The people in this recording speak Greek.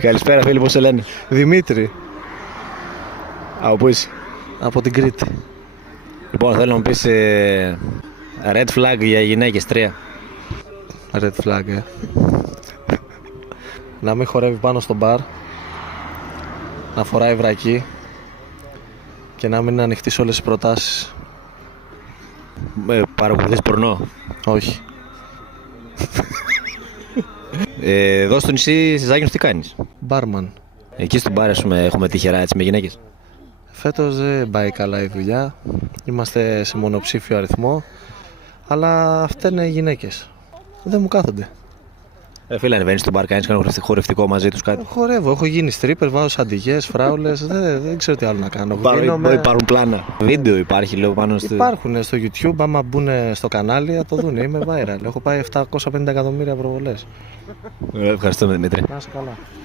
Καλησπέρα φίλοι, πώς σε λένε? Δημήτρη, Από πού είσαι? από την Κρήτη. Λοιπόν, θέλω να μου πεις red flag για γυναίκες, 3. Red flag, Να μην χορεύει πάνω στο μπαρ, να φοράει βρακί και να μην είναι ανοιχτή σε όλες τις προτάσεις. Παρακολουθείς πορνό? Όχι. Εδώ στο νησί, στη Ζάκυνθο, τι κάνεις? Μπάρμαν. Εκεί στον μπαρ, ας πούμε, έχουμε τυχερά έτσι με γυναίκες? Φέτος δεν πάει καλά η δουλειά. Είμαστε σε μονοψήφιο αριθμό, αλλά φταίνε οι γυναίκες. Δεν μου κάθονται. Φίλε, ανεβαίνεις στο μπαρ, κάνεις κανένα χορευτικό μαζί τους κάτι? Χορεύω, έχω γίνει stripper, βάζω σαντιγές, φράουλες, δεν ξέρω τι άλλο να κάνω. Υπάρχουν πλάνα. Βίντεο υπάρχει, λέω, πάνω στο... Υπάρχουν στο YouTube, άμα μπουν στο κανάλι θα το δουν, είμαι viral. Έχω πάει 750 εκατομμύρια προβολές. Ευχαριστώ, Δημήτρη. Να είσαι καλά.